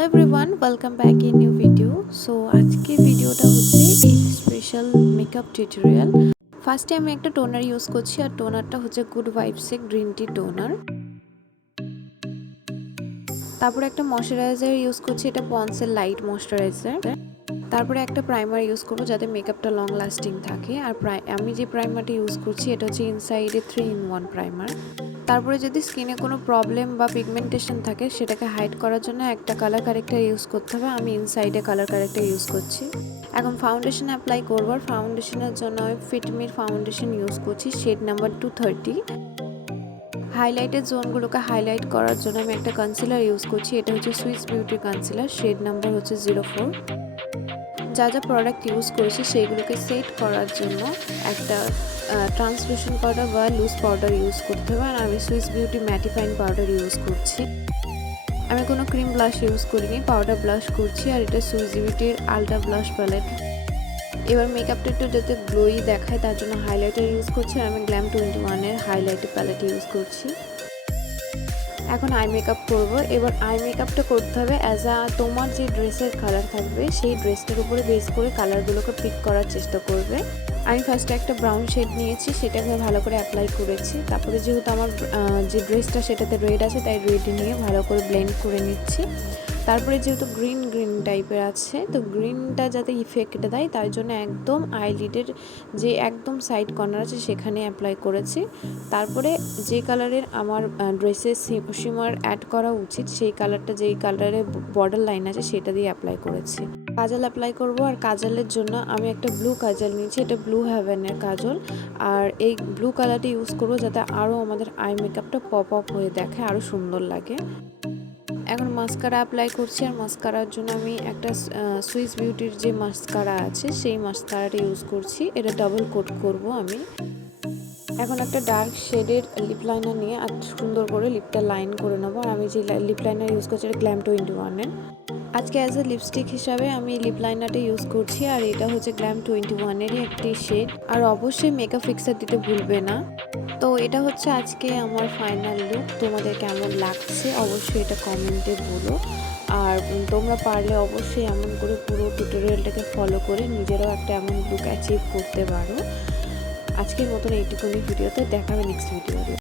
Hello everyone, welcome back in new video. So আজকে ভিডিওটা হচ্ছে এই স্পেশাল মেকআপ টিউটোরিয়াল। ফার্স্টে আমি একটা টোনার ইউজ করছি, আর টোনারটা হচ্ছে গুড ভাইবসের গ্রিন টি টোনার। তারপরে একটা ময়শ্চারাইজার ইউজ করছি, এটা পন্ডসের লাইট ময়শ্চারাইজার। তারপরে একটা প্রাইমার ইউজ করবো যাতে মেকআপটা লং লাস্টিং থাকে। আর আমি যে প্রাইমারটা ইউজ করছি এটা হচ্ছে ইনসাইডে 3-in-1 প্রাইমার। তারপরে যদি স্কিনে কোনো প্রবলেম বা পিগমেন্টেশন থাকে সেটাকে হাইড করার জন্য একটা কালার কারেক্টার ইউজ করতে হবে। আমি ইনসাইডে কালার কারেক্টার ইউজ করছি। এখন ফাউন্ডেশন অ্যাপ্লাই করবো। আর ফাউন্ডেশনের জন্য আমি ফিটমির ফাউন্ডেশন ইউজ করছি, শেড নাম্বার 230। হাইলাইটের জোনগুলোকে হাইলাইট করার জন্য আমি একটা কনসিলার ইউজ করছি, এটা হচ্ছে Swiss beauty concealer, shade number হচ্ছে 04। যা যা প্রোডাক্ট ইউজ করেছি সেইগুলোকে সেট করার জন্য একটা ট্রান্সলুসেন্ট পাউডার বা লুজ পাউডার ইউজ করতে হবে। আর আমি Swiss beauty mattifying powder use করছি। আমি কোনো ক্রিম ব্লাশ ইউজ করিনি, পাউডার ব্লাশ করছি। আর এটা সুইস বিউটির আলট্রা ব্লাশ প্যালেট। এবার মেকআপটা একটু যাতে গ্লোই দেখায় তার জন্য হাইলাইটার ইউজ করছি। আর আমি গ্ল্যাম 21-এর হাইলাইটার প্যালেট ইউজ করছি। এখন আই মেকআপ করবো। এবার আই মেকআপটা করতে হবে তোমার যে ড্রেসের কালার থাকবে সেই ড্রেসটার উপরে বেস করে কালারগুলোকে পিক করার চেষ্টা করবে। আমি ফার্স্টে একটা ব্রাউন শেড নিয়েছি, সেটাকে ভালো করে অ্যাপ্লাই করেছি। তারপরে যেহেতু আমার যে ড্রেসটা সেটাতে রেড আছে তাই রেড নিয়ে ভালো করে ব্লেন্ড করে নিচ্ছি। তারপরে যেহেতু গ্রিন টাইপের আছে, তো গ্রিনটা যাতে ইফেক্ট দেয় তার জন্য একদম আইলিডের যে একদম সাইড কর্নার আছে সেখানে অ্যাপ্লাই করেছি। তারপরে যে কালারের আমার ড্রেসের শিমার অ্যাড করা উচিত সেই কালারটা, যেই কালারের বর্ডার লাইন আছে সেটা দিয়ে অ্যাপ্লাই করেছি। কাজল অ্যাপ্লাই করব। আর কাজলের জন্য আমি একটা ব্লু কাজল নিয়েছি, এটা ব্লু হ্যাভেনের কাজল। আর এই ব্লু কালারটা ইউজ করবো যাতে আরও আমাদের আই মেকআপটা পপ আপ হয়ে দেখে, আরও সুন্দর লাগে। এখন মাস্কারা অ্যাপ্লাই করছি। আর মাস্কারার জন্য আমি একটা সুইস বিউটির যে মাস্কারা আছে সেই মাস্কারাটা ইউজ করছি, এটা ডাবল কোট করব আমি। এখন একটা ডার্ক শেডের লিপ লাইনার নিয়ে আর সুন্দর করে লিপটা লাইন করে নেবো। আর আমি যে লিপ লাইনার ইউজ করছি এটা গ্ল্যাম 21-এর। আজকে অ্যাজ এ লিপস্টিক হিসাবে আমি লিপ লাইনারটা ইউজ করছি, আর এটা হচ্ছে গ্ল্যাম 21-এরই একটি শেড। আর অবশ্যই মেকআপ ফিক্সার দিতে ভুলবে না। তো এটা হচ্ছে আজকে আমার ফাইনাল লুক। তোমাদের কেমন লাগছে অবশ্যই এটা কমেন্টে বলো। আর তোমরা পারলে অবশ্যই এমন করে পুরো টিউটোরিয়ালটাকে ফলো করে নিজেরাও একটা এমন লুক অ্যাচিভ করতে পারো। আজকের মতন এইটুকুনি ভিডিওতে, দেখা হবে নেক্সট ভিডিও।